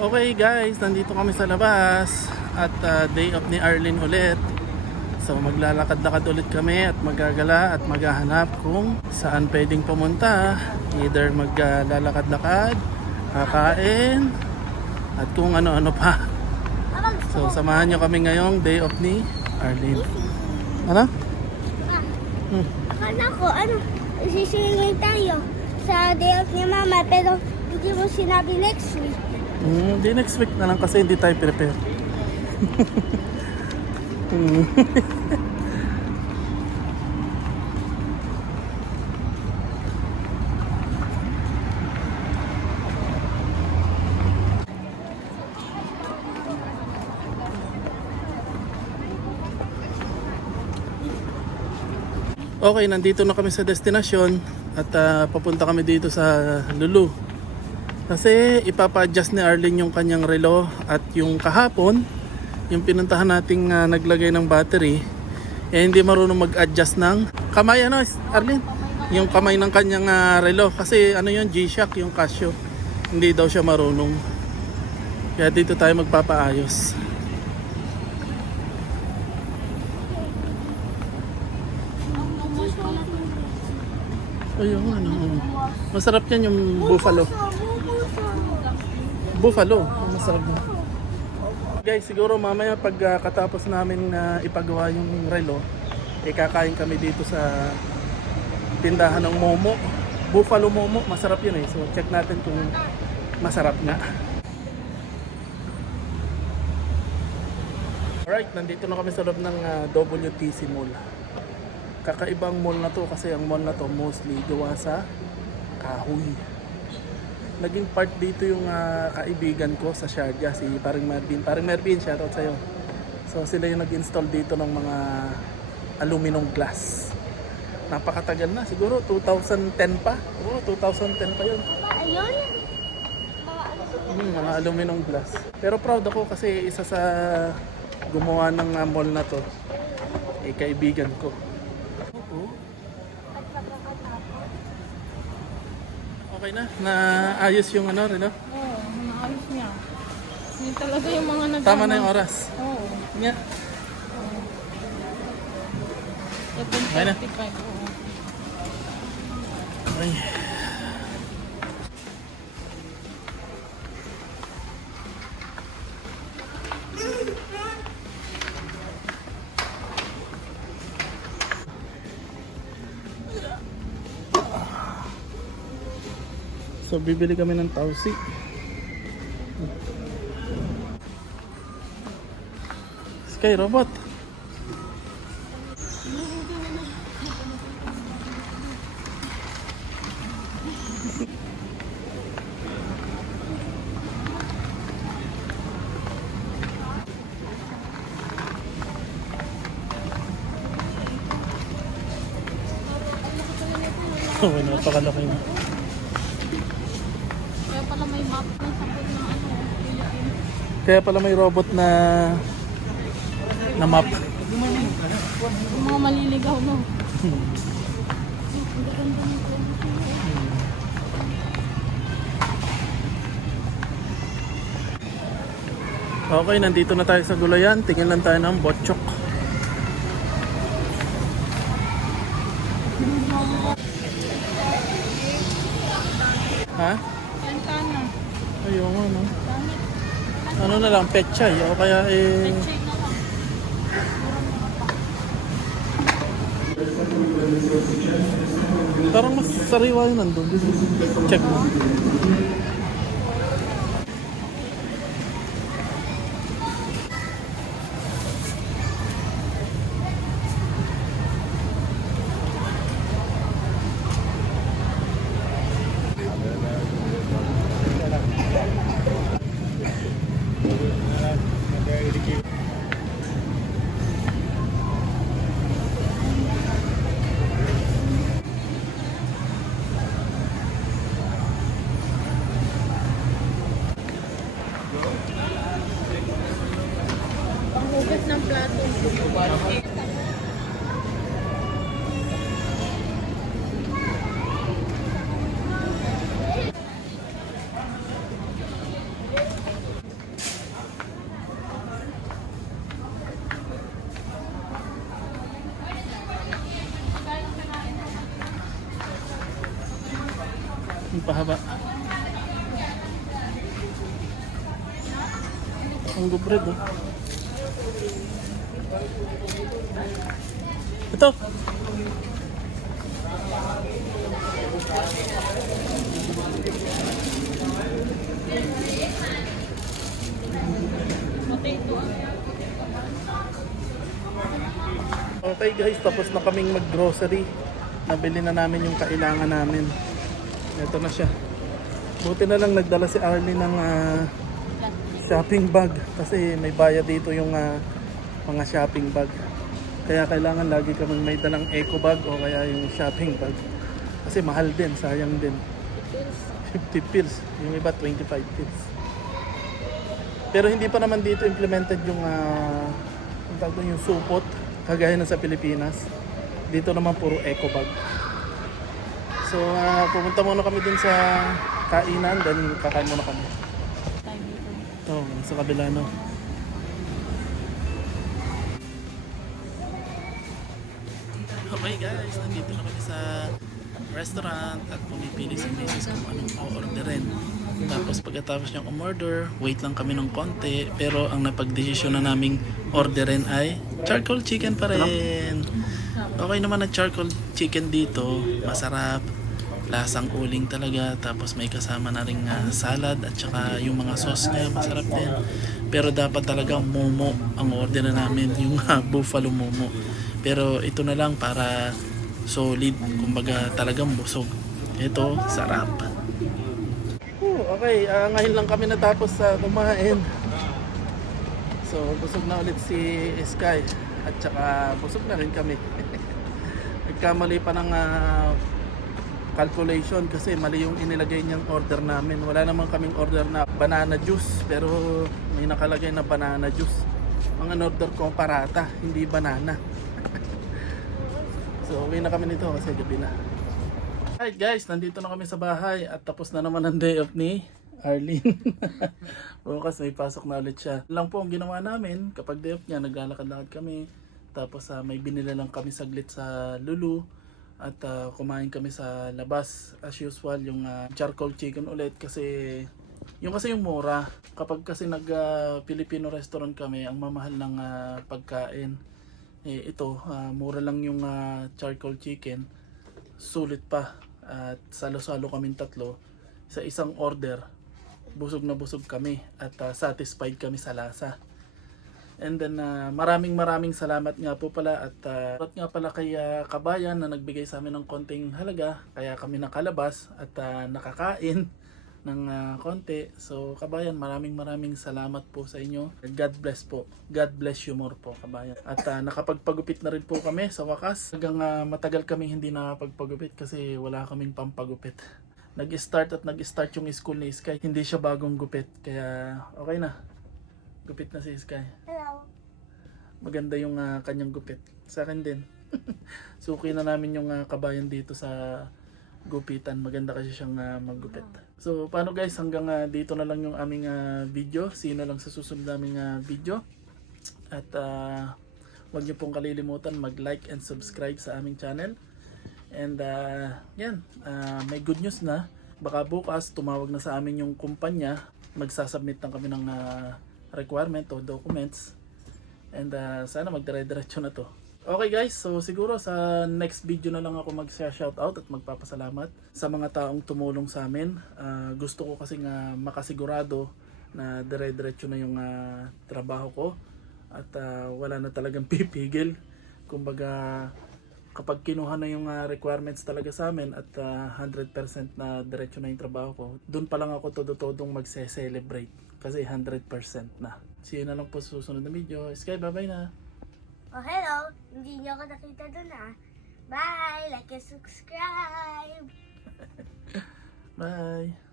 Okay guys, nandito kami sa labas at day off ni Arlene ulit. So maglalakad-lakad ulit kami at magagala at maghahanap kung saan pwedeng pumunta. Either maglalakad-lakad, kakain, at kung ano-ano pa. So samahan nyo kami ngayong day off ni Arlene. Ano? Akala ko, sisingin tayo sa day off ni Mama, pero hindi mo sinabi next week. Hindi next week na lang kasi hindi tayo prepare. Okay, nandito na kami sa destinasyon at papunta kami dito sa Lulu. Kasi ipapa-adjust ni Arlene yung kanyang relo at yung kahapon, yung pinuntahan nating naglagay ng battery, hindi marunong mag-adjust ng kamay, Arlene? Yung kamay ng kanyang relo. Kasi yun, G-Shock, yung Casio. Hindi daw siya marunong. Kaya dito tayo magpapaayos. Ayun, masarap yan yung buffalo. Buffalo, masarap na. Guys, siguro mamaya pagkatapos namin ipagawa yung relo, kakain kami dito sa tindahan ng Momo. Buffalo Momo, masarap yun eh. So check natin kung masarap nga. Alright, nandito na kami sa loob ng WTC Mall. Kakaibang mall na to kasi ang mall na to mostly gawa sa kahoy. Naging part dito yung kaibigan ko sa Sharjah, si Paring Mervin. Paring Mervin, shoutout sa'yo. So sila yung nag-install dito ng mga aluminum glass. Napakatagal na, siguro 2010 pa. Oo, 2010 pa yun. Ayun? Mga aluminum glass. Pero proud ako kasi isa sa gumawa ng mall na to, kaibigan ko. Okay na? Naayos yung relo? Oo, naayos niya. Yun talaga yung mga nag- Tama na yung oras. Oo. Nga. Okay na. 7:35, oo. Ay. So bibili kami ng tausi. Sky Robot. Oh, napakalaki na. Kaya pala may map ng sakot ng Philippines. Kaya pala may robot na map. Yung mga maliligaw, no? Okay, nandito na tayo sa gulayan. Tingin lang tayo ng botchok. Ha? Lantana. Ayun, ano? Damit. Ano na lang, pechay. O kaya Pechay na lang. parang mas sariwa yun nandun. Check mo. Panghugas ng plato. pahaba. Ang bread oh. Ito. Okay guys, tapos na kaming mag-grocery. Nabili na namin yung kailangan namin. Ito na siya. Buti na lang nagdala si Arlie ng shopping bag. Kasi may bayad dito yung mga shopping bag. Kaya kailangan lagi kaming may dalang eco bag o kaya yung shopping bag. Kasi mahal din, sayang din. 50 pills. Yung iba 25 pills. Pero hindi pa naman dito implemented yung yung supot. Kagaya na sa Pilipinas. Dito naman puro eco bag. So pupunta muna kami dun sa kainan, then kakain muna kami. Oh, sa kabila no. Okay guys, nandito na kami sa restaurant at pumipili si Mrs. kung anong o-orderin. Tapos pagkatapos niyang umorder, wait lang kami ng konti. Pero ang napag-desisyon na naming orderin ay charcoal chicken pa rin. Okay naman ang charcoal chicken dito. Masarap. Lasang uling talaga. Tapos may kasama na ring salad at saka yung mga sauce niya. Masarap din. Pero dapat talaga momo ang order na namin. Yung buffalo momo. Pero ito na lang para solid. Kumbaga talagang busog. Ito, sarap. Okay, ngayon lang kami natapos sa kumain. So, busog na ulit si Sky. At saka busog na rin kami. Nagkamali pa ng calculation kasi mali yung inilagay niyang order namin. Wala naman kaming order na banana juice. Pero may nakalagay na banana juice. Ang order ko parata, hindi banana. So, uwi na kami nito kasi gabi na. Alright guys, nandito na kami sa bahay at tapos na naman ang day off ni Arlene. Bukas may pasok na ulit siya. Lang po ang ginawa namin kapag day off niya, naglalakad-lakad kami. Tapos may binili lang kami saglit sa Lulu at kumain kami sa labas. As usual, yung charcoal chicken ulit kasi yung mura. Kapag kasi nag-Filipino restaurant kami, ang mamahal ng pagkain. Ito, mura lang yung charcoal chicken. Sulit pa. At salo-salo kaming tatlo sa isang order. Busog na busog kami at satisfied kami sa lasa. And then maraming salamat nga po pala at nga pala kay Kabayan na nagbigay sa amin ng konting halaga kaya kami nakalabas at nakakain ng konti. So Kabayan, maraming salamat po sa inyo. God bless po. God bless you more po Kabayan. At nakapagpagupit na rin po kami sa wakas. Hanggang matagal kami hindi nakapagpagupit kasi wala kaming pampagupit. Nag-start yung school ni Sky. Hindi siya bagong gupit. Kaya okay na. Gupit na si Sky. Hello. Maganda yung kanyang gupit. Sa akin din. Suki na namin yung Kabayan dito sa gupitan. Maganda kasi siyang maggupit. So paano guys, hanggang dito na lang yung aming video. See you na lang sa susunod naming video. At huwag niyo pong kalilimutan mag-like and subscribe sa aming channel. And yan, may good news na. Baka bukas tumawag na sa amin yung kumpanya. Magsasubmit lang kami ng requirement o documents. And sana magdire-diretso na to. Okay guys, so siguro sa next video na lang ako mag-shoutout at magpapasalamat sa mga taong tumulong sa amin. Gusto ko kasi nga makasigurado na dire-diretso na yung trabaho ko at wala na talagang pipigil. Kumbaga kapag kinuha na yung requirements talaga sa amin at 100% na diretso na yung trabaho ko, doon pa lang ako todo-todong magse-celebrate kasi 100% na. See you na lang po sa susunod na video. Sky, bye-bye na! Oh, hello. Hindi niyo ako nakita doon Bye! Like and subscribe! Bye!